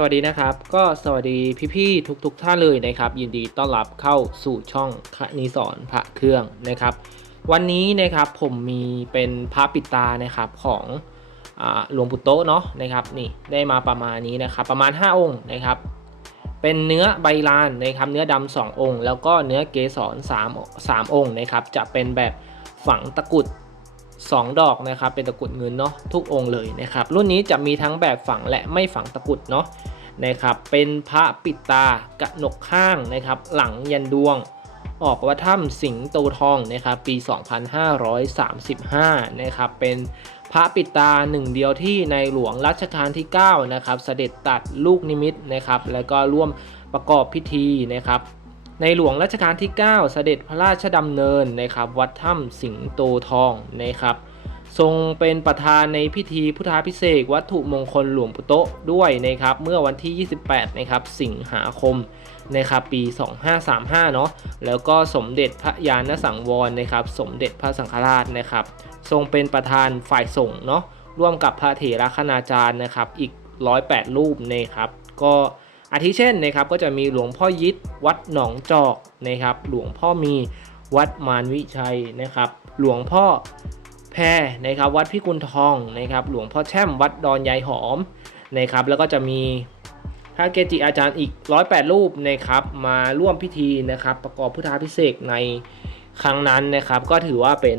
สวัสดีนะครับ ก็สวัสดีพี่ๆทุกๆท่านเลยนะครับ ยินดีต้อนรับเข้าสู่ช่องคณิสอนพระเครื่องนะครับ วันนี้นะครับผมมีเป็นพระปิดตานะครับของหลวงปู่โตะเนาะนะครับนี่ได้มาประมาณนี้นะครับ ประมาณ 5 องค์นะครับ เป็นเนื้อใบลานนะครับเนื้อดำสององค์ แล้วก็เนื้อเกสร3 3องค์นะครับจะเป็นแบบฝังตะกุด 2 ดอกนะครับเป็นตะกุดเงินเนาะทุกองค์เลยนะครับรุ่นนี้จะมีทั้งแบบฝังและไม่ฝังตะกุดเนาะนะครับเป็นพระปิดตากระหนกข้างนะครับหลังยันดวง ออกวัดถ้ำสิงโตทองนะครับปี 2535นะครับเป็นพระปิดตาหนึ่งเดียวที่ในหลวงรัชกาลที่9นะครับเสด็จตัดลูกนิมิตนะครับแล้วก็ร่วมประกอบพิธีนะครับ ในหลวงรัชกาลที่ 9 เสด็จพระราชดำเนินนะครับวัดถ้ำสิงโตทองนะครับ ทรงเป็นประธานในพิธีพุทธาพิเศษวัตถุมงคลหลวงปู่โตะด้วยนะครับเมื่อวันที่ 28 นะครับสิงหาคมนะครับปี 2535 เนาะแล้วก็สมเด็จพระยาณสังวรนะครับสมเด็จพระสังฆราชนะครับ ทรงเป็นประธานฝ่ายส่งฆ์เนาะร่วมกับพระเถระคณาจารย์นะครับอีก 108 รูปนะครับก็ อาทิเช่นนะครับก็จะมีหลวงพ่อยิดวัดหนองจอกนะครับ หลวงพ่อมีวัดมารวิชัยนะครับ หลวงพ่อแพรนะครับวัดพิกุลทองนะครับ หลวงพ่อแช่มวัดดอนยายหอมนะครับ แล้วก็จะมีพระเกจิอาจารย์อีก 108 รูปนะครับ มาร่วมพิธีนะครับ ประกอบพุทธาพิเศษในครั้งนั้นนะครับ ก็ถือว่าเป็น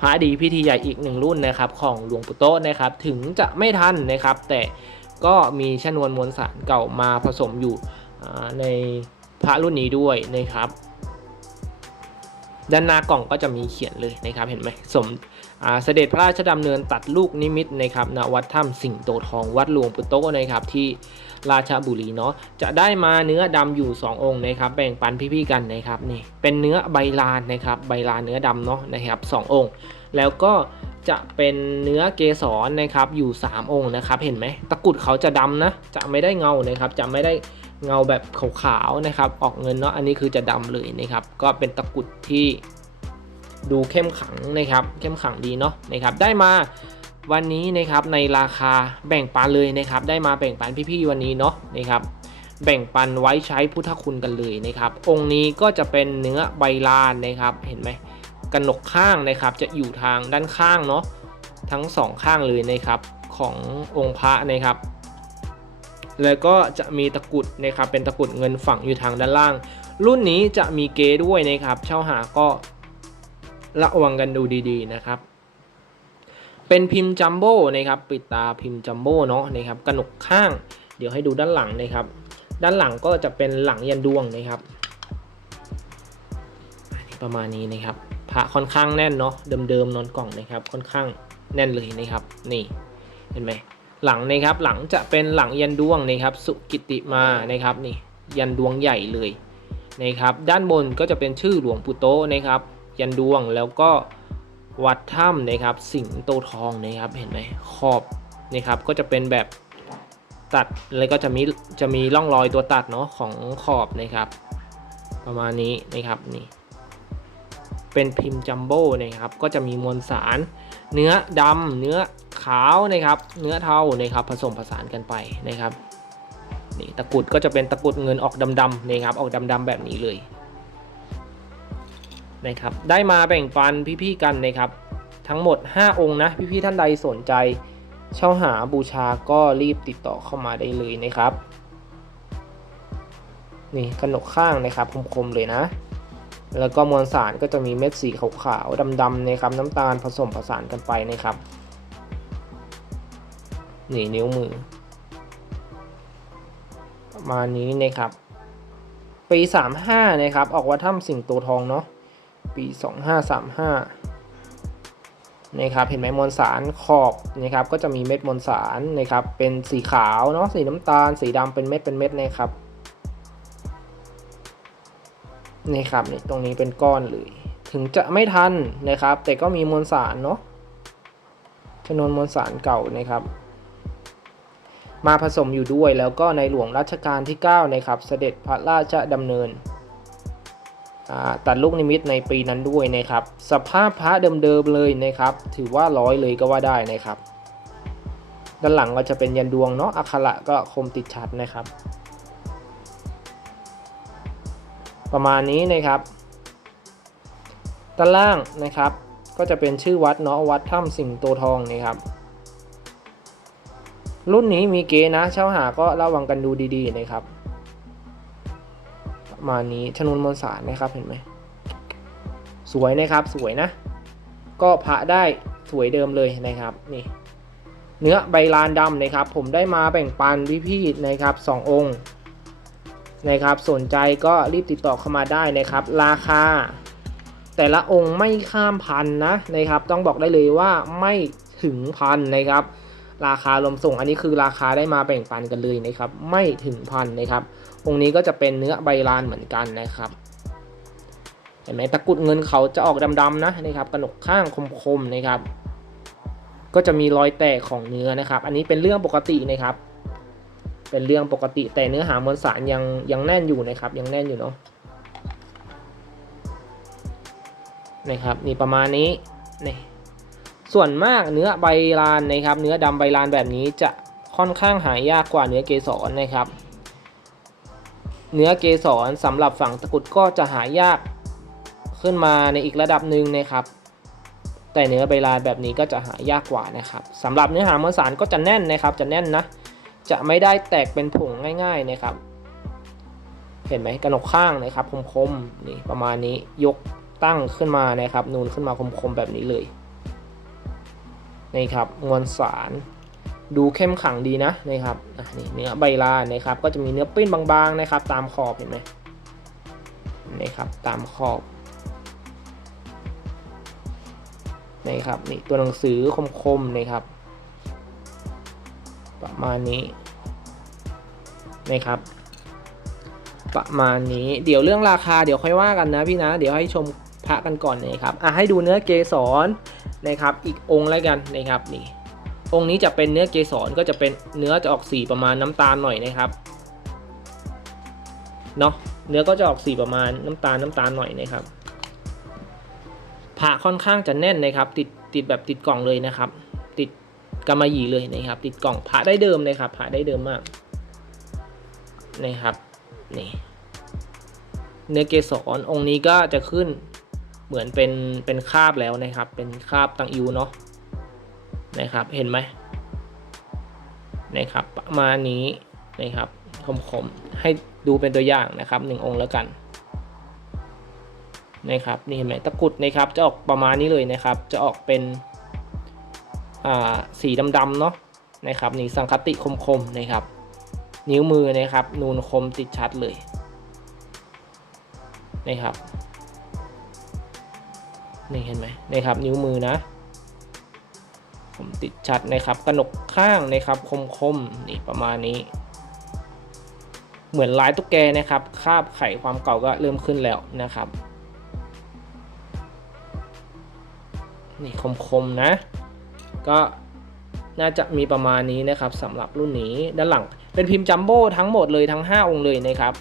พระดีพิธีใหญ่อีกหนึ่งรุ่นนะครับ ของหลวงปู่โตนะครับ ถึงจะไม่ทันนะครับ แต่ ก็มีชนวนมวลสารเก่ามาผสมอยู่ในพระรุ่นนี้ด้วยนะครับด้านหน้ากล่องก็จะมีเขียนเลยนะครับเห็นไหมสมเสด็จพระราชดำเนินตัดลูกนิมิตนะครับณวัดถ้ำสิงโตทองวัดหลวงปู่โตนะครับที่ราชบุรีเนาะจะได้มาเนื้อดำอยู่ 2 องค์นะครับแบ่งปันพี่ๆกันนะครับนี่เป็นเนื้อใบลานนะครับใบลานเนื้อดำเนาะนะครับสององค์ แล้วก็ จะเป็นเนื้อเกสรนะครับอยู่ 3 องค์นะครับเห็นไหมตะกุดเขาจะดำนะจะไม่ได้เงานะครับจะไม่ได้เงาแบบขาวๆนะครับออกเงินเนาะอันนี้คือจะดำเลยนะครับก็เป็นตะกุดที่ดูเข้มขังนะครับเข้มขังดีเนาะนะครับได้มาวันนี้นะครับในราคาแบ่งปันเลยนะครับได้มาแบ่งปันพี่ๆวันนี้เนาะนะครับแบ่งปันไว้ใช้พุทธคุณกันเลยนะครับองค์นี้ก็จะเป็นเนื้อใบลานนะครับเห็นไหม กระหนกข้างนะครับ จะอยู่ทางด้านข้างเนาะทั้งสองข้างเลยนะครับขององค์พระนะครับ แล้วก็จะมีตะกุดนะครับเป็นตะกุดเงินฝังอยู่ทางด้านล่าง รุ่นนี้จะมีเกด้วยนะครับ เช่าหาก็ระวังกันดูดีๆนะครับ เป็นพิมพ์จัมโบ้นะครับ ปิดตาพิมพ์จัมโบ้เนาะนะครับกระหนกข้าง เดี๋ยวให้ดูด้านหลังนะครับ ด้านหลังก็จะเป็นหลังยันดวงนะครับประมาณนี้นะครับ พระค่อนข้างแน่นเนาะเดิมๆนอนกล่องนะครับค่อนข้างแน่นเลยนะครับ นี่เห็นไหมหลังนะครับหลังจะเป็นหลังยันดวงนะครับ สุกิติมานะครับนี่ยันดวงใหญ่เลยนะครับ ด้านบนก็จะเป็นชื่อหลวงปู่โตนะครับ ยันดวงแล้วก็วัดถ้ำนะครับ สิงโตทองนะครับเห็นไหมขอบนะครับก็จะเป็นแบบตัดแล้วก็จะมีจะมีร่องรอยตัวตัดเนาะของขอบนะครับ ประมาณนี้นะครับนี่ เป็นพิมพ์จัมโบ้นะครับ ก็จะมีมวลสาร เนื้อดำเนื้อขาวนะครับ เนื้อเทานะครับ ผสมผสานกันไปนะครับนี่ตะกุดก็จะเป็นตะกุดเงินออกดำๆนะครับ ออกดำๆแบบนี้เลยนะครับ ได้มาแบ่งปันพี่ๆกันนะครับ ทั้งหมด 5 องค์นะพี่ๆท่านใดสนใจ เช่าหาบูชาก็รีบติดต่อเข้ามาได้เลยนะครับ นี่กระหนกข้างนะครับคมๆเลยนะ แล้วก็มวลสารก็จะมีเม็ดสีขาวๆดำๆนะครับน้ำตาลผสมผสานกันไปนะครับนี่นิ้วมือ ประมาณนี้นะครับ ปี 35 นะครับ ออกว่าถ้ำสิงโตทองเนาะปี 2535 นะครับเห็นไหมมวลสารขอบนะครับก็จะมีเม็ดมวลสารนะครับเป็นสีขาวเนาะสีน้ำตาล สีดำเป็นเม็ดเป็นเม็ดนะครับ นี่ครับนี่ตรงนี้เป็นก้อนเลย ถึงจะไม่ทันนะครับ แต่ก็มีมวลสารเนาะจำนวนมวลสารเก่านะครับ มาผสมอยู่ด้วยแล้วก็ในหลวงรัชกาลที่ 9 นะครับ เสด็จพระราชดำเนินตัดลูกนิมิตในปีนั้นด้วยนะครับ สภาพพระเดิมๆเลยนะครับ ถือว่าร้อยเลยก็ว่าได้นะครับ ด้านหลังก็จะเป็นยันดวงเนาะอักขระก็คมติดชัดนะครับ ประมาณนี้นะครับ ด้านล่างนะครับ ก็จะเป็นชื่อวัดเนาะวัดถ้ำสิงโตทองนะครับรุ่นนี้มีเกนะเช่าหาก็ระวังกันดูดีๆนะครับ ประมาณนี้ชนวนมวลสารนะครับเห็นไหมสวยนะครับสวยนะ ก็พระได้สวยเดิมเลยนะครับนี่ เนื้อใบลานดำนะครับ ผมได้มาแบ่งปันพี่ๆนะครับสององค์ นะครับ สนใจก็รีบติดต่อเข้ามาได้นะครับ ราคา แต่ละองค์ไม่ข้ามพันนะนะครับ ต้องบอกได้เลยว่าไม่ถึงพันนะครับ ราคารวมส่งอันนี้คือราคาได้มาแบ่งปันกันเลยนะครับ ไม่ถึงพันนะครับ องค์นี้ก็จะเป็นเนื้อใบลานเหมือนกันนะครับเห็นไหมตะกุดเงินเขาจะออกดำๆนะนะครับกระหนกข้างคมๆนะครับ ก็จะมีรอยแตกของเนื้อนะครับ อันนี้เป็นเรื่องปกตินะครับ เป็นเรื่องปกติแต่เนื้อหามวลสารยังยังแน่นอยู่นะครับ ยังแน่นอยู่เนาะนะครับนี่ประมาณนี้นี่ส่วนมากเนื้อใบลานนะครับ เนื้อดำใบลานแบบนี้จะค่อนข้างหายากกว่าเนื้อเกสรนะครับ เนื้อเกสรสำหรับฝั่งตะกุดก็จะหายากขึ้นมาในอีกระดับหนึ่งนะครับ แต่เนื้อใบลานแบบนี้ก็จะหายากกว่านะครับสำหรับเนื้อหามวลสารก็จะแน่นนะครับ จะแน่นนะ จะไม่ได้แตกเป็นผงง่ายๆนะครับ เห็นไหมกระหนกข้างนะครับคมๆนี่ประมาณนี้ยกตั้งขึ้นมานะครับ นูนขึ้นมาคมๆแบบนี้เลยนี่ครับมวลสารดูเข้มขังดีนะนะครับนี่เนื้อใบลานนะครับ ก็จะมีเนื้อปิ้นบางๆนะครับ ตามขอบเห็นไหมนี่ครับตามขอบนี่ครับนี่ตัวหนังสือคมๆนะครับ ประมาณนี้นะครับ ประมาณนี้เดี๋ยวเรื่องราคาเดี๋ยวค่อยว่ากันนะพี่นะ เดี๋ยวให้ชมพระกันก่อนนะครับอะให้ดูเนื้อเกสรนะครับ อีกองค์แล้วกันนะครับนี่องค์นี้จะเป็นเนื้อเกสรก็จะเป็นเนื้อจะออกสีประมาณน้ำตาลหน่อยนะครับเนาะเนื้อก็จะออกสีประมาณน้ำตาลน้ำตาลหน่อยนะครับผ่าค่อนข้างจะแน่นนะครับ ติดติดแบบติดกล่องเลยนะครับ กำมะหยี่เลยนะครับ ติดกล่องผ่าได้เดิมเลยครับผ่าได้เดิมมากนะครับนี่เนื้อเกสรองค์นี้ก็จะขึ้นเหมือนเป็นเป็นคาบแล้วนะครับ เป็นคาบตังอิวเนาะนะครับเห็นไหมนะครับประมาณนี้นะครับคมๆให้ดูเป็นตัวอย่างนะครับหนึ่งองค์แล้วกันนะครับนี่เห็นไหมตะกุดนะครับจะออกประมาณนี้เลยนะครับ จะออกเป็น สีดำๆเนาะนะครับนี่สังคติคมๆนะครับ นิ้วมือนะครับ นูนคมติดชัดเลยนะครับนี่เห็นไหมนะครับ นิ้วมือนะ ผมติดชัดนะครับกระหนกข้างนะครับคมๆนี่ประมาณนี้ เหมือนลายตุ๊กแกนะครับ คาบไข่ความเก่าก็เริ่มขึ้นแล้วนะครับ นี่คมๆนะ ก็น่าจะมีประมาณนี้นะครับสำหรับรุ่นนี้ด้านหลัง เป็นพิมพ์จัมโบ้ทั้งหมดเลยทั้ง 5 องค์เลยนะครับ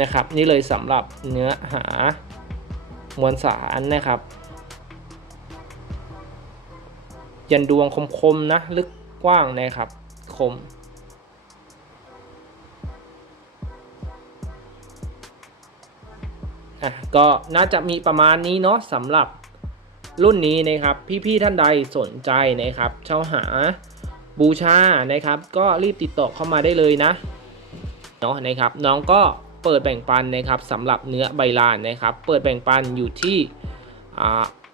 นะครับ นี่เลยสำหรับเนื้อหามวลสารนะครับ ยันดวงคมๆนะ ลึกกว้างนะครับ คม อะก็น่าจะมีประมาณนี้เนาะสำหรับรุ่นนี้นะครับ พี่ๆท่านใดสนใจนะครับ เช่าหาบูชานะครับ ก็รีบติดต่อเข้ามาได้เลยนะเนาะนะครับ น้องก็เปิดแบ่งปันนะครับสำหรับเนื้อใบลานนะครับ เปิดแบ่งปันอยู่ที่อ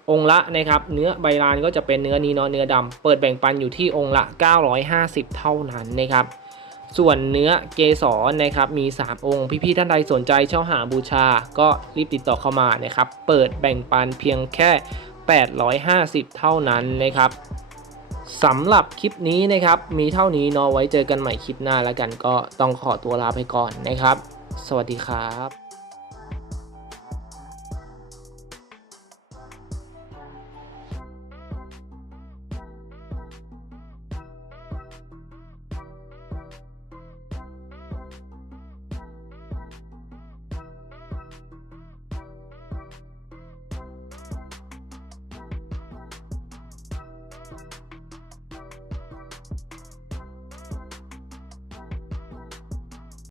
องละนะครับ เนื้อใบลานก็จะเป็นเนื้อนี้เนาะเนื้อดำเปิดแบ่งปันอยู่ที่องละ 950 เท่านั้นนะครับ ส่วนเนื้อเกสรนะครับมี 3 องค์ พี่ๆท่านใดสนใจเช่าหาบูชา ก็รีบติดต่อเข้ามานะครับ เปิดแบ่งปันเพียงแค่ 850 เท่านั้นนะครับสำหรับคลิปนี้นะครับ มีเท่านี้เนาะไว้เจอกันใหม่คลิปหน้าแล้วกันก็ต้องขอตัวลาไปก่อนนะครับ สวัสดีครับ